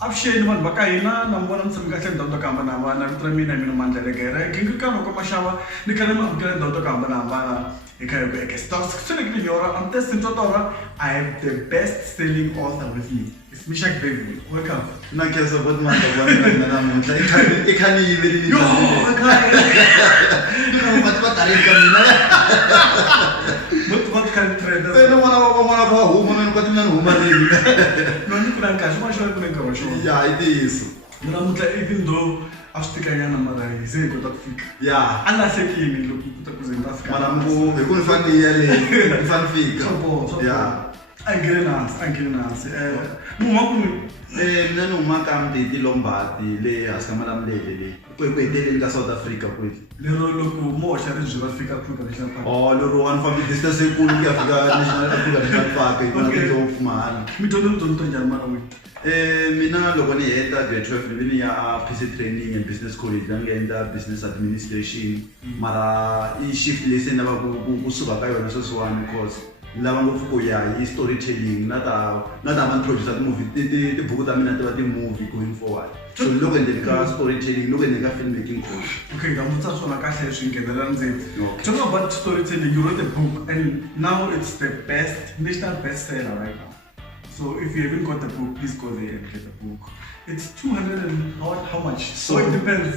Avuxeni vanhu va ka hina na mi vona mi tshame kahle ndhawu to hambanahambana vito ra mina hi mina Mandla Legere nghingirikano loko maxava ni kha ni mi amukela ndhawu to hambanahambana hi kha hi ku eka stocks swi nyora I'm testing Totora. I have the best selling author with me. It's Meshach Bevul. Welcome. Na kesa bot manda bwana namuhla ikhani yiveli ni What kind trend? no mona ba huma no kwati mna huma leyi No ni kuna kahle ma shona kuna nkarhi wa xona. ya itiso Namuntlha even though a swi tikanyana mara hi se hi kota ku fika. ya A lahlekile loko ku ta ku ze ni ta fika. mara mbu hi ku ni fani ya le ni fani fika Swo ya a nghene hansi. Muma kuni. mina ni huma ka Mtiti Lombard le hansi ka Malamulele le kweteleni ka South Africa kwethu Lero loko mo hoxa ribye va fika Kruger National Park. lero one family distance ekulu ku ya fika National Kruger Park hi kona tindlopfu mahala Mi dyondze to njhani mara wena? mina loko ni heta grade 12 ni ya PC training and business college la ni endla business administration mara I shift lesson lava kusuka ka yona sweswiwani course lava ngopfu ku ya hi storytelling na ta van producer ti-movie tibuku ta mina ti va ti-movie going forward so loko endleni ka storytelling loko endleni ka filmmaking course. Okay, I'm not swona kahle swi nghenelela ndzeni. Okay. Talking about storytelling, you wrote a book and now it's the best national bestseller right now. So if you haven't got the book, please go there and get the book. It's 200 and how much? So it depends.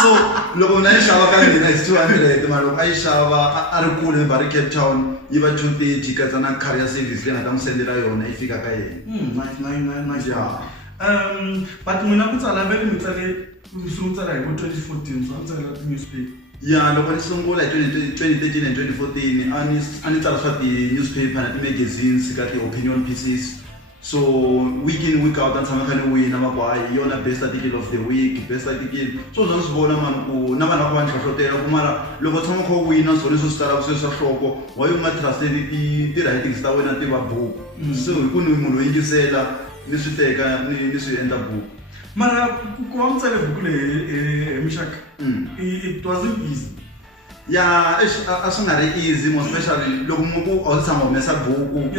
So loko na xava ka mina is 200 mara loko a yi xava a ri kule ba ri Cape Town yi va 230 katsa na carrier service leyi nga ta n'wi sendela yona yi fika ka yena. Nice. Yeah. But mina ku tsala vele mi tsala hi 2014 so I'm tsala newspaper. Ya loko ni sungula hi 2013 and 2014 a ni tsala swa ti-newspaper na ti-magazines ka ti-opinion pieces so week in week out a ni tshama kha ni wina makwahi hi yona best article of the week best article so za ni swi vona mani ku na vanhu va ni hlohlotela ku mara loko tshama kha wina swona leswi swi talaka sweswi swa nhloko wa yi u nga translate ti-writings ta wena ti va buku so hi ku ni munhu wo yingisela ni swi teka ni swi endla buku. Mara ku va mi tsale buku leyi Meshach, it wasn't easy. Ya a swi nga ri easy more especially loko munhu a swi tshama humesa buku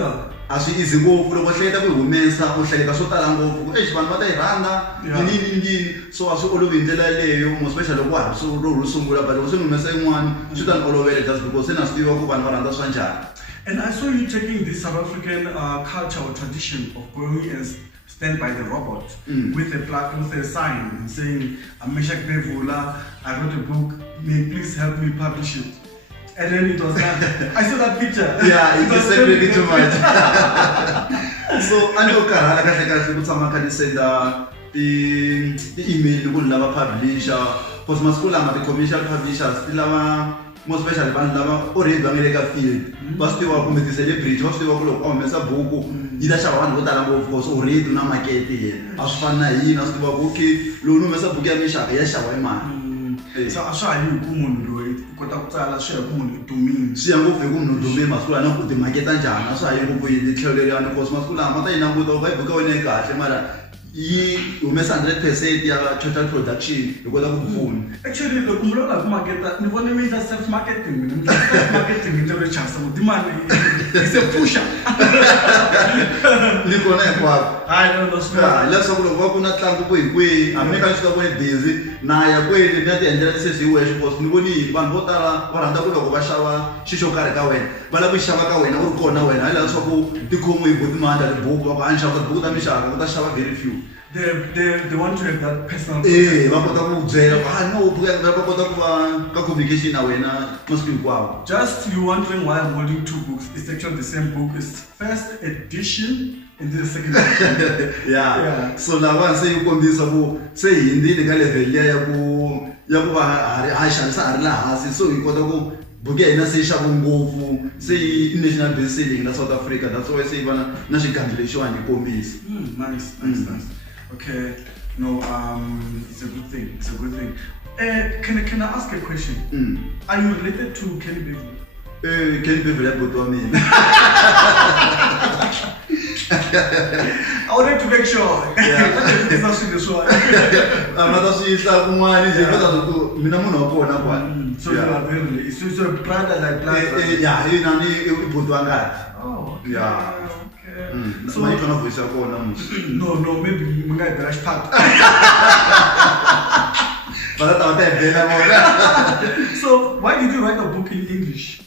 a swi easy ngopfu loko hleketa ku humesa u hleketa swo tala ngopfu vanhu va ta yi rhandza yini so a swi olovi hi ndlela leyo more especially loko wa ha ro sungula but loko se ni humesa yin'wana swi ta ni olovela just because se na swi tiva ku vanhu va rhandza swa njhani. And I saw you taking this South African culture or tradition of going and stand by the robot with a sign saying, I'm Meshach Bevul, I wrote a book, may you please help me publish it. And then it was like, I saw that picture. Yeah, it was really too much. So, I know Karala Kashaka, put some kind of send the email, good lava publisher, because my school, I'm the commercial publishers, still more especially vanhu lava already va nga le ka field va swi tiva kumbe ti-celebrity va swi tiva ku loko a humesa buku yi ta xava vanhu vo tala ngopfu because already na market yena a swi fani na hina a swi tiva ku okay lowu ni humesa buku ya Meshach ya xava hi mali. So a swi hayi hi ku munhu loyi u kota ku tsala swi ya hi ku munhu i dumile. Swi ya ngopfu hi ku munhu u dumile masiku lama ku timaketa njhani a swi hayi ngopfu hi tlhelo leriwani because masiku lama ma ta yi languta ku va yi buku ya wena yi kahle mara yi humesa 100% ya total production hi kota ku pfuna. Actually loko mi lava ku maketa ni vone mi endla self marketing hi ndlela yo chasa ku timali hi se pusha. Ni kona hinkwako. Hayi no swi leswaku loko va ku na ntlangu kwihi kwihi hambi ka swi ka ku ni busy na ya kweli ni ya ti endlela sweswi hi wexe because ni vonile vanhu vo tala va rhandza ku loko va xava xixo karhi ka wena va lava ku xava ka wena u ri kona wena hayi leswaku tikhomo hi botimandla tibuku va ku a ni xava tibuku ta Meshach ku ta xava very few. They want to have that personal. Va kota ku byela no buku ya va kota ku va ka communication na wena masiku hinkwawo. Just you wondering why I'm holding two books. It's actually the same book. It's first edition and the second edition. Yeah. So lava se yi kombisa ku se hi hindzile ka level ya ku va ha xavisa ha ri laha hansi so hi kota ku buku ya hina se yi xava ngopfu se yi national best selling na South Africa that's why se yi va na xigandlo lexiwani yi kombisa. Nice. Okay, no, it's a good thing. Can I ask a question? Are you related to Kenny Bevul? Kenny Bevul ya buti wa mina. I wanted to make sure. Yeah. It's not the show. Amata siyisa kun'wana nje kodwa ku mina munhu wa kona kwani. So you are very. So it's a brother like blood. Yeah, yena ni ibhuti wangati. Oh. Okay. Yeah. Okay. So my tona voice yakona musi. No, maybe we might dash part. Bala tawata bela mona. So why did you write a book in English?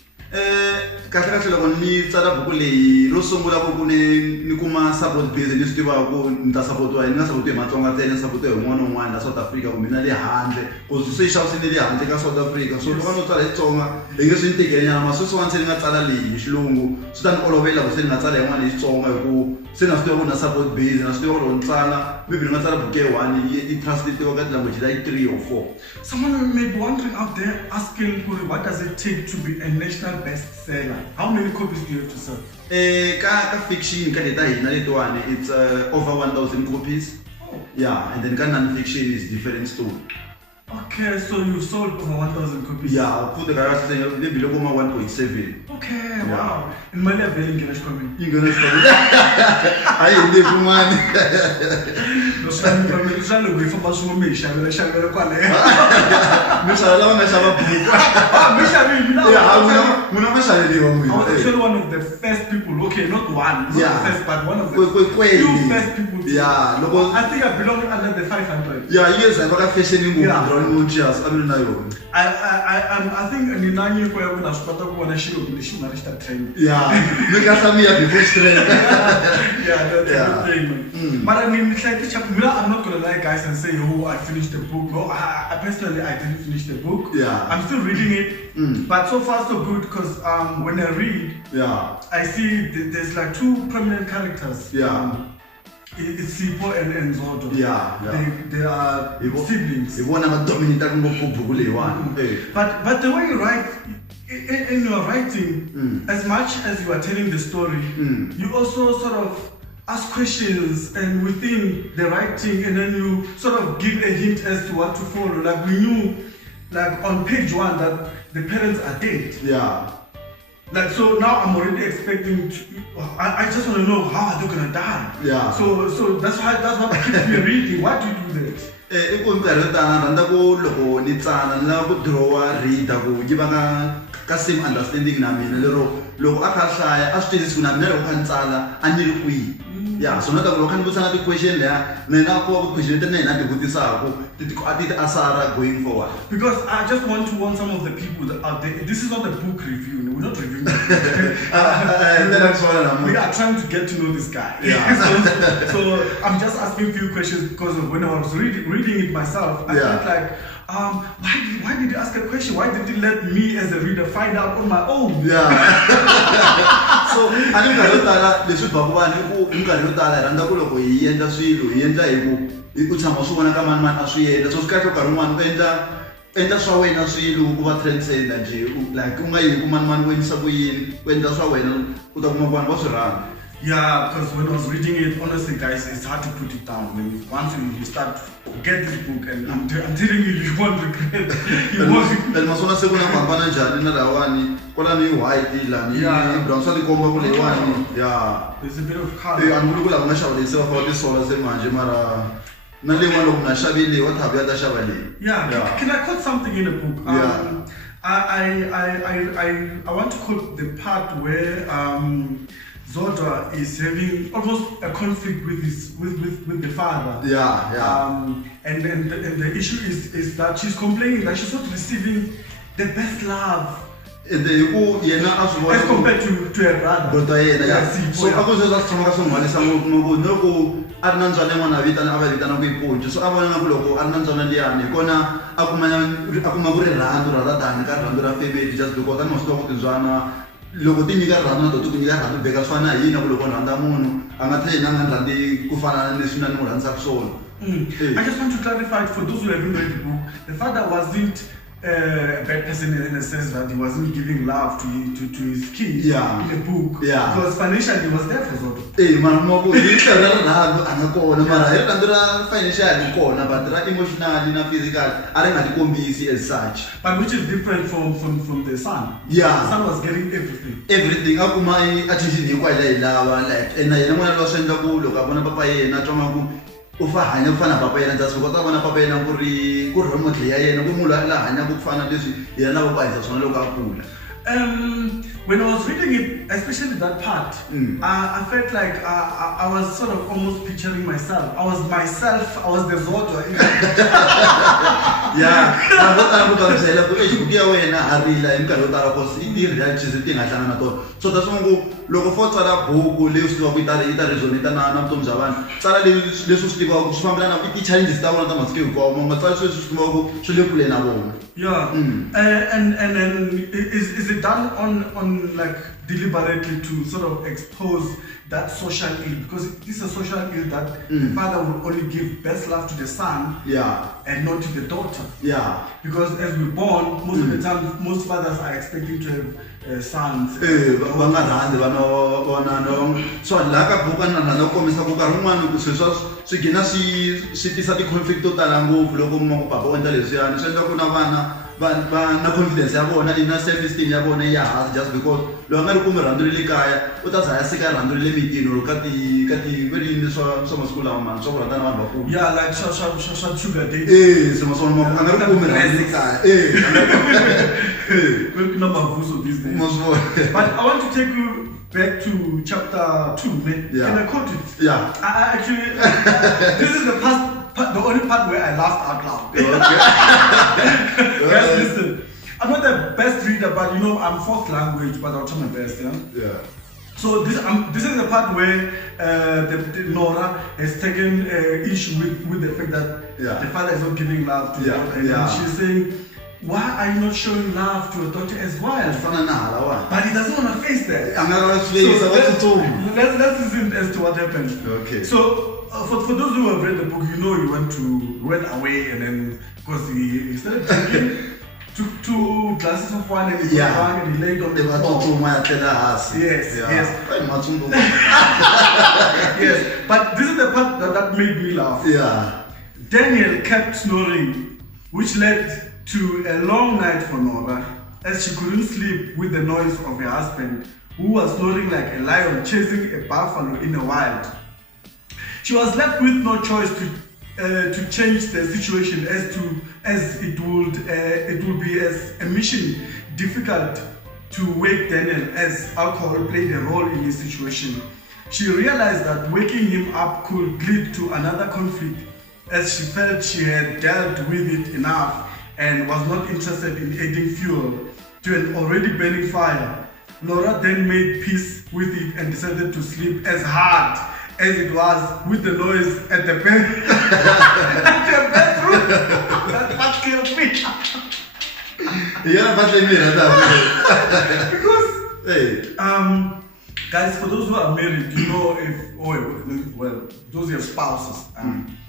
Kahle loko ni tsala buku leyi ro sungula ku ni kuma support base ni swi tiva ku ni ta supportiwa ni nga support hi Matsonga ntsena ni support hi un'wana na un'wana la South Africa kumbe na le handle ku se yi xavisile le handle ka South Africa so loko no tsala hi Xitsonga hi nge swi ni tikelenyana masweswiwani se ni nga tsala leyi hi xilungu swi ta ni olovela ku se ni nga tsala yin'wana hi Xitsonga hi ku se na swi tiva ku na support base na swi tiva ku loko ni tsala maybe ni nga tsala buku ya 1 yi translate-iwa ka language like 3 or 4. Someone may be wondering out there asking, what does it take to be a national bestseller? How many copies do you have to sell? Ka fiction ka leta hina letiwani it's over 1,000 copies. Oh. Yeah, and then ka non-fiction is different story. Okay, so you sold over 1,000 copies. Yeah, put the garage thing maybe look 1.7. Okay, Yeah. wow. In my level, English coming. Ingana story. Ayi ndi kumani. No, shall we for Basume? Shall we kwale? Misala lava nga xava buku. Ah, Misha, Yeah, muna mashaleliwa I was mwini. actually one of the first people, okay, not one, not Yeah. the first, but one of the Kweli. few first people to. Yeah, loko I think I belong under the 500. yeah, yes, I got fashion in Yeah. drawing more chairs. I mean, I think in Nani kwa kuna shpata kuona shilo kilishima rishta trend. yeah, make us me before strength. Yeah, that's Yeah. a good thing. But I mean, it's like, I'm not gonna lie, guys, and say, oh, I finished the book. No, I personally, I didn't finish the book. Yeah. I'm still reading it, but so far so good because when I read, Yeah, I see there's like two prominent characters. Yeah. It's Sipo and Zodo. yeah, yeah. They are siblings. Ibona ngadominita ngopfu buku leyiwani. But the way you write, in your writing, as much as you are telling the story, you also sort of ask questions and within the writing, and then you sort of give a hint as to what to follow. Like we knew, like on page 1, that the parents are dead. Yeah. Like so now I'm already expecting. I just want to know how are they gonna die. Yeah. So that's what keeps me reading. Why do you do that? I ku minkarhi yo tala rhandza ku loko ni tsala ni lava ku draw reader ku yi va ka same understanding na mina lero loko a kha hlaya a swi twisisi ku na mina loko kha ni tsala a ni ri kwihi. Yeah, so not loko kha ni vutisana ti-question leya mina ku va ku question leti na hina ti vutisaka a ti asara going forward. Because I just want to warn some of the people that out there. This is not a book review. We're not reviewing it. We are trying to get to know this guy. Yeah. so I'm just asking a few questions because when I was reading it myself, I felt like, why did you ask a question? Why did you let me as a reader find out on my own? Yeah. So a ni minkarhi yo tala leswi baka vanhu i ku minkarhi yo tala hi rhandza ku loko hi endla swilo hi endla hi ku tshama swi vona ka mani a swi endla so swi kahle nkarhi wun'wana ku endla swa wena swilo ku va transcender nje like u nga yini ku mani u endlisa ku yini ku endla swa wena u ta kuma ku vanhu va swi rhandza. Yeah, because when I was reading it, honestly, guys, it's hard to put it down. When once you start to get this book, and I'm telling you, you won't regret. You won't regret. And masona se kuna ku hambana njhani na lawani kwalani hi white lani Yeah. brown swa tikomba ku leyiwani yeah. There's a bit of color. A ni vuli ku lava nga xava leyi se va faka tisola se manje mara na leyiwani loko na xavi leyi wa thavi ya ta xava leyi. Yeah. Can I quote something in the book? Yeah. I want to quote the part where Zoda is having almost a conflict with the father. Yeah, yeah. And the issue is that she's complaining that she's not receiving the best love as compared to her brother. Brother yena ya. So a ku se swa tshama ka swi ngwanisa ngopfu loko a ri na ndzwana yin'wana a va vitana ku yi ponci so a vona nga ku loko a ri na ndzwana liyani hi kona a kuma ku ri rhandzu ra tani ka rhandzu ra family just because tani maswi tiva ku tindzwana loko ti nyika rhandzu na to ti nyika rhandzu beka swi fana na hina ku loko rhandza munhu a nga tlhela hina a nga rhandzi ku fana na leswi na ni n'wi rhandzaka swona. I just want to clarify for those who haven't read the book, the father wasn't a bad person in the sense that he wasn't giving love to his kids Yeah. in the book. Yeah. Because financially he was there for Zotto. Man, moko yitla ralo angakona mara era ndira financially kona but ra emotionally na physical are ngatikombisi as such. But which is different from the son. Yeah. The son was getting everything. Everything akuma attention hikwala ilawa like ena yena mwana lo senda kulo ka bona papa yena toma ku ufa hanya kufana papa yena ndza sokota bona papa yena ku remote ya yena ku mula la hanya ku kufana leswi yena lavo ba endla swona loko akula. When I was reading it, especially that part, I felt like I was sort of almost picturing myself. I was the Zotto. Yeah, nakukamsela ku Facebook ya wena harila imkarhi yo tala cause i realities leti nga hlangana na tona. So that's why loko fo tsala buku leyi swi tiva ku ita resonate na vutomi bya vanhu tsala leswi swi tivaka ku swi fambelana na ti-challenges ta vona ta masiku hinkwawo ma tsala sweswi swi tivaka ku swi le kule na vona. Yeah, and then is it done on like deliberately to sort of expose that social ill, because this is a social ill that the father will only give best love to the son, and not to the daughter. Yeah, because as we're born, most of the time, most fathers are expecting to have sons. So laka buka na komisa ku karhi un'wana ku sweswo swi gina swi tisa ti-conflict to tala ngopfu loko papa u endla leswiyani swi endla ku na vana na confidence ya vona na self esteem ya vona ya hansi just because loko nga ri kumbe rhandzu ri le kaya u ta za ya sika rhandzu ri le mitini or ka ti velini swa masiku lama mani swa ku rhandza na vanhu vakulu. Yeah, like swa sugar date. Swilo swona a nga ri kumbe rhandzu ri kaya these days. But I want to take you back to chapter 2, man. Yeah. Can I quote it? Yeah. I actually, this is the only part where I laughed out loud. Okay. Guys, listen. I'm not the best reader, but you know, I'm fourth language, but I'll try my best, yeah? Yeah. So this is the part where the Nora has taken issue with the fact that the father is not giving love to the daughter. And she's saying, why are you not showing love to your daughter as well? But he doesn't want to face that. Let's listen as to what happened. Okay. So for those who have read the book, you know he went away, and then because he started drinking, took 2 glasses of wine and he got drunk and he laid on the floor. Yes. Yes. But this is the part that made me laugh. Yeah. Daniel kept snoring, which led to a long night for Nora, as she couldn't sleep with the noise of her husband, who was snoring like a lion chasing a buffalo in the wild. She was left with no choice to change the situation, as it would be as a mission difficult to wake Daniel, as alcohol played a role in his situation. She realized that waking him up could lead to another conflict, as she felt she had dealt with it enough and was not interested in adding fuel to an already burning fire. Nora then made peace with it and decided to sleep as hard as it was with the noise at the bedroom. That killed me. Because guys, for those who are married, you know those who have spouses,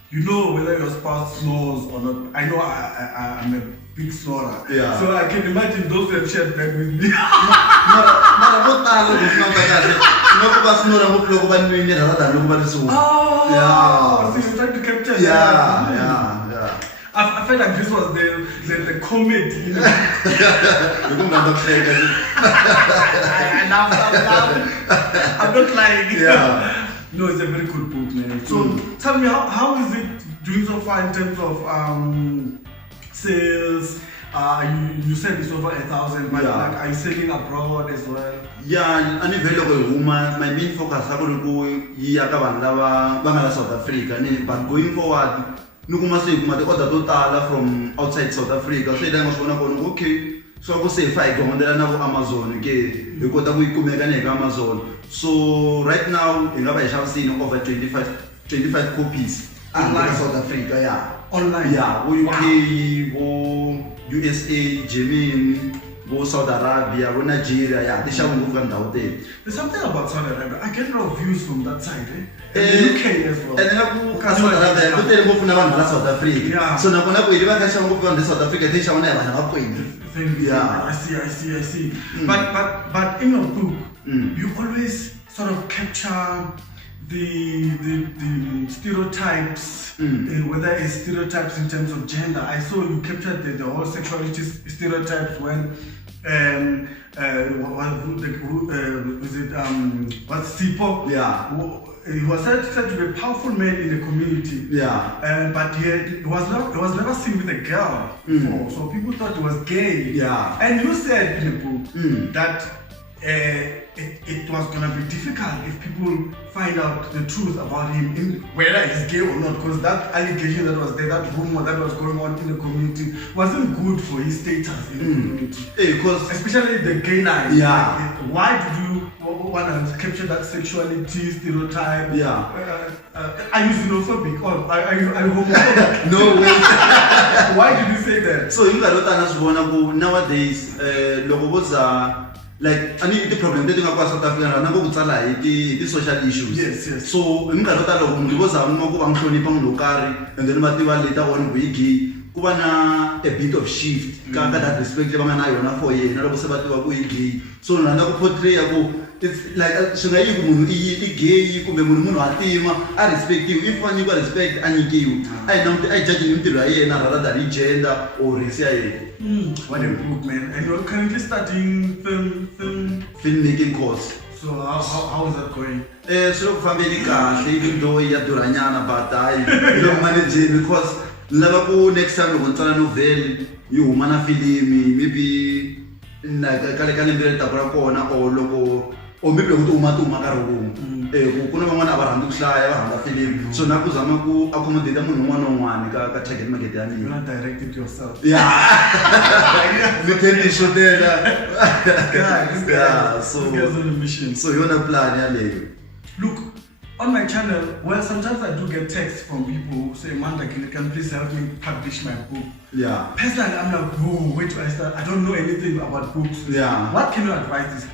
you know whether your spouse snores or not. I know I'm a big snorer. Yeah. So I can imagine those who have shared bed with me. So you're trying to capture Yeah. I felt like this was the comedy, you know. I laughed. I'm not lying. Yeah. No, it's a very good book, man. So tell me, how is it doing so far in terms of sales? You said it's over 1,000, but like, are you selling abroad as well? Yeah, and available woman. My main focus is on South Africa. But going forward, the order total from outside South Africa. So then I was okay. So I go say if I go on Amazon, okay, you got to Amazon. So right now, I have seen over 25 copies in South Africa. Yeah, online. Yeah, UK, USA, Germany, go Saudi Arabia, go Nigeria, yeah, they shall move and out there. There's something about Saudi Arabia. I get a lot of views from that side, eh? And the UK as well. And then I Saudi Arabia, go tell them now South Africa. Yeah. So now when I go, if I can move on South Africa, they shall never have a point. Yeah. I see. But in your book, you always sort of capture the stereotypes, whether it's stereotypes in terms of gender. I saw you captured the whole sexuality stereotypes when what's Sipo? Yeah. He was said to be a powerful man in the community. Yeah. But he was never seen with a girl before, so people thought he was gay. Yeah. And you said in the book that it was gonna be difficult if people find out the truth about him, whether he's gay or not, because that allegation that was there, that rumor that was going on in the community, wasn't good for his status in the community. Because especially the gay night. Yeah. Why did you want to capture that sexuality stereotype? Yeah. Are you xenophobic or are you homophobic? No way. Why did you say that? So you got nowadays, like I mean the problem that you have South Africa now go tsala the social issues. Yes. So imgalota lo ngo zama go banhlonipha ngilokari and then bativa later on wiki kuba na a bit of shift ka that respect lebangana yona for yena lo se bativa go igi. So nana go portray go it's like singayi kumuntu I gay kumbe munhu atima I respect you if one you got respect anyike you I don't I judge impilo yena rather than gender or race yena. What a book, man. And you're currently studying filmmaking course. So how is that going? So family kahle even though iyaduranyana but I don't manage it because lava ku next time loko ntsala novel yi huma na film maybe kale mbele ta kona or loko or maybe loko tu huma ka ro kuna van'wana a va rhandzi ku hlaya va rhandza film so na ku zama ku accommodate munhu un'wana na un'wana ka target market ya mina. You're not directed yourself. Yeah. We can be shot there. This guy. So this guy's on a mission. So you're on a plan, yeah. Look, on my channel, well, sometimes I do get texts from people who say, Manda, can you please help me publish my book? Yeah. Personally, I'm like, whoa, where do I start? I don't know anything about books. Yeah. What can you advise this book?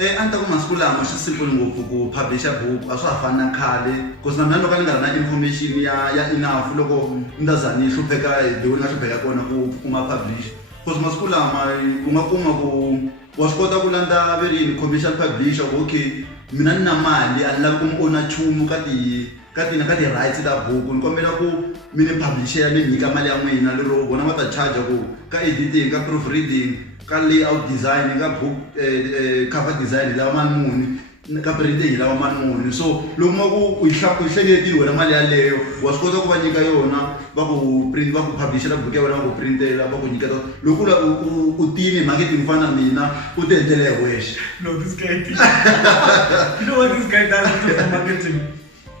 Anta ku masiku lama swi simple ngopfu ku publish a book a swa ha fani na khale because na mina loko ni nga ri na information ya enough loko ni ta za ni hlupheka hi leyi ni nga hlupheka kona ku kuma publish because masiku lama u nga kuma ku wa swi kota ku landza verini commercial publisher okay mina ni na mali a ni lavi ku mi ona nchumu ka ti rights ta book ni kombela ku mi ni publisher ni nyika mali ya n'wina lero vona va ta charge ku ka editing ka proofreading ka layout design ka book cover design la mani muni ka printing la mani muni so loko ma ku u hlengeletile wena mali yaleyo wa swi kota ku va nyika yona va ku print va ku publishera book ya wena va ku printela va ku nyiketa loko u tini marketing fana mina u ti endlela hi wexe. No, this guy you know what this guy does for marketing?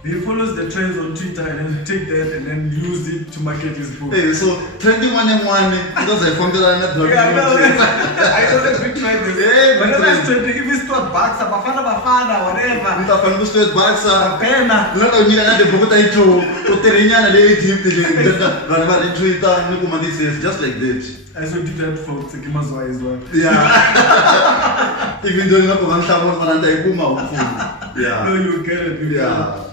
He follows the trends on Twitter and then take that and then use it to market his book. Hey, so trending one because I found that yeah, I know that big trend is. Hey, whenever it's trending, if it's not Baksa, Bafana, whatever. Nta fana ku straight Baksa. Pena. Loko nyika na de book ta intro, u terinyana le Egypt le. Vanhu va ri Twitter ni kuma this is just like that. I saw did that for Tsekimazwa as well. Yeah. Even though ngapho ngamhlaba ngona nta ikuma umfundo. Yeah. No, you get it. Yeah.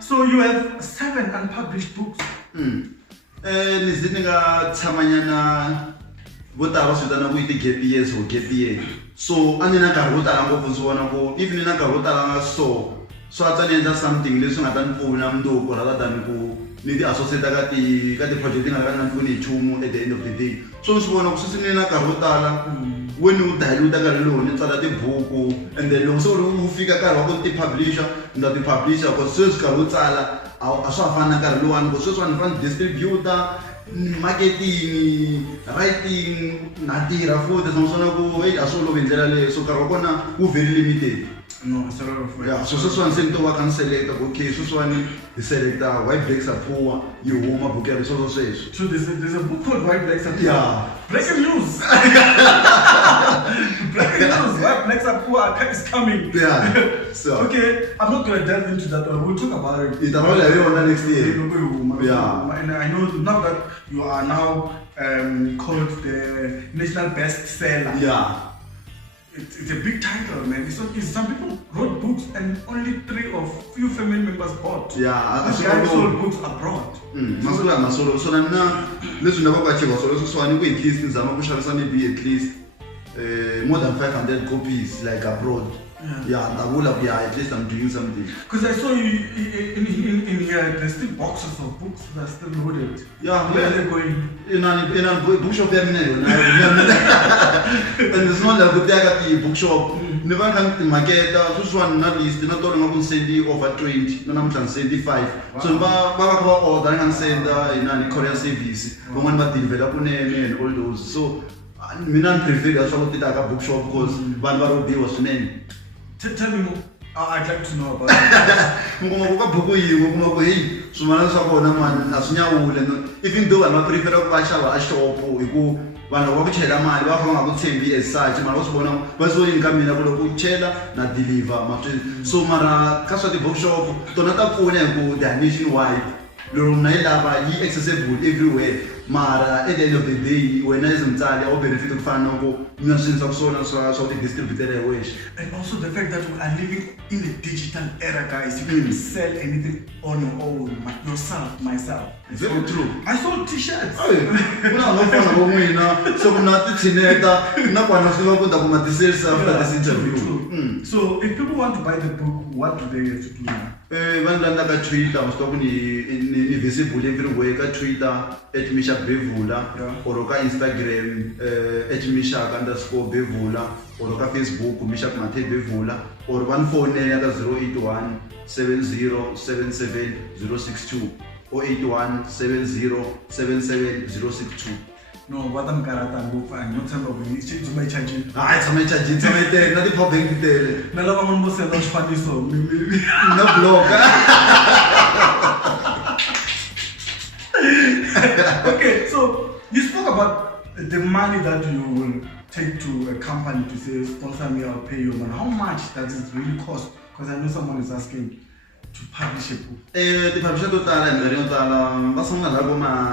So you have 7 unpublished books. Ni nga tshamanyana vo tala swi vitana ku i ti-gap years or gap year so a ni na nkarhi wo tala ngopfu ndzi vona ku if ni na nkarhi wo tala nga so a ni endla something leswi nga ta ni pfuna mundzuku rather than ku ni ti-associate ka ti-project ti nga ta ka ni nga ni pfuni hi nchumu at the end of the day so ni swi vona ku sweswi ni na nkarhi wo tala when u dilute nkarhi lowu ni tsala tibuku and then loko se u fika nkarhi wa ku ti-publisher ni ta ti-publisher because sweswi nkarhi wo tsala a swa ha fani na nkarhi lowani because sweswiwani ni fane distributor marketing writing na tirha futhi naswona ku a swi olovi hi ndlela leyo so nkarhi wa kona wu very limited. No, it's a lot of work. Yeah, so sweswiwani se ni to va ka ni select okay sweswiwani hi selecta White Blacks Are Poor yi huma book ya sweswo sweswo. So there's a book called White Blacks Are Poor. Yeah. Breaking news. Breaking news. White Blacks Are Poor is coming. Yeah. So okay, I'm not gonna delve into that one. We'll talk about it. It's about next year. Yeah. And I know now that you are now called the national bestseller. Yeah. It's a big title, man. Some people wrote books and only 3 or few family members bought. Yeah, This guy sold books abroad. Masolo. So now, listen to what so I at least in Zamakusha maybe at least more than 500 copies like abroad. Yeah, and I will have, at least I'm doing something. Because I saw you in here, there's still boxes of books that are still loaded. Yeah, where are they going? In a bookshop, and it's not like a bookshop. Never come to market, just one not least, not all of them send over 20, no, I'm 75. So, Baba order and send in a Korean service, one but develop and all those. So, I prefer a bookshop because one be was name. Tell me more. I'd like to know about that. Even though I'm a prefer of a shop or go one of which I want to be as such, and I was one of was going coming up with Chela, not deliver. So, Mara, Casa the bookshop, Donata Phone and go there nationwide. Lornaila is accessible everywhere. Mara, at the end of the day, when I am tired, I'll benefit of fan of notions of so and so the distributed wish. And also the fact that we are living in a digital era, guys. You can sell anything on your own, yourself, myself. Very true. I sold t-shirts. So I'm not teaching not one of the sales after this interview. So if people want to buy the book, what do they have to do now? Vandana Twitter, I was talking in visible everywhere, Twitter at Misha Bevula, or Instagram at Misha_Bevula, or Facebook, Misha Mate Bevula, or one phone 081 7077 062 or 81 7077 062. No, what I'm karata move and not some of it to my charging. It's a charging, not the public detail. No one was a lot funny, so maybe no blog. Okay, so you spoke about the money that you will take to a company to say, sponsor me, I'll pay you money. How much does it really cost? Because I know someone is asking to publish a book. The publisher total and very total,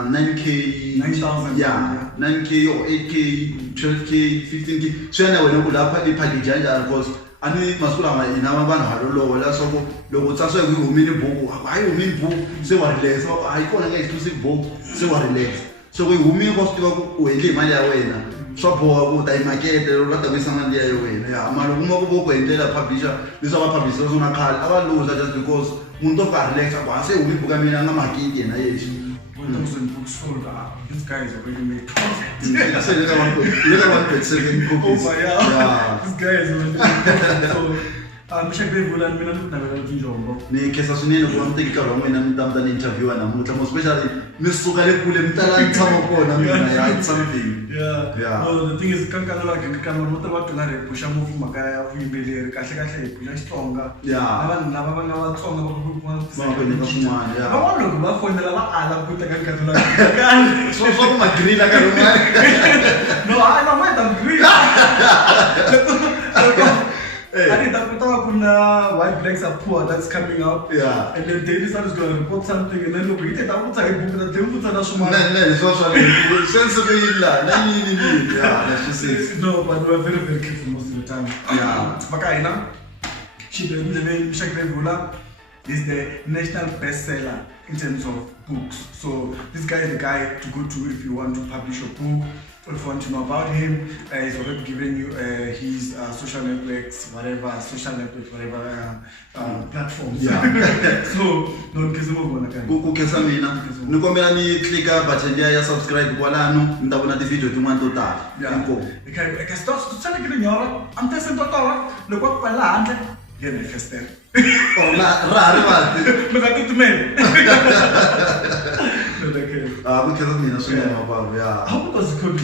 9K, 9,000. Yeah, 9K or 8K, 12K, 15K. So I will not put the package because I need Masula in our van, low, so that's why we will mean a book. I will mean book, so what less. I call an exclusive book, so what less. So we will mean was to go my way. Shop or I market, a lot of some idea away. Marumo and tell a publisher, this our publishers on a card, our loser just because Mundoka Alexa was a week becoming a market in a 1,000 books sold. This guy is already made profit. Little one could 7 cookies. Oh, yeah. This guy is already made profit. So, Misha Bevula and Mina Job. The Casasunian won't take a wrong and done an interview and I'm especially Miss Sukalekulim Talan Tamoko, something. Yeah. No, the thing is, Kankanola can not about to push a move from Makaya, we believe Kasha stronger. Yeah. Never song about yeah. I want to go for the Lava put a Kankanola. So, my green like a no, I don't want them green. I think that white blacks are poor, that's coming out. Yeah. And then Daily Sun is going to report something and then look, we take out a book that they put on a No, it's also sensible. Yeah, let's just say. No, but we're very, very careful most of the time. Yeah. Makaina, Misha Bevula is the national bestseller in terms of books. So this guy is the guy to go to if you want to publish a book. If you want to know about him, he's already given you his social networks, whatever platforms. Yeah. So, no, because Nukomela ni clicker button ya subscribe kwalano ndabona the video tumani total. Okay, okay, stop to tell you I'm testing total. Look what kwa la ande. Yena fester. Oh, rare bat. Look at it man. Because mina sona mababa. Yeah. How was it called?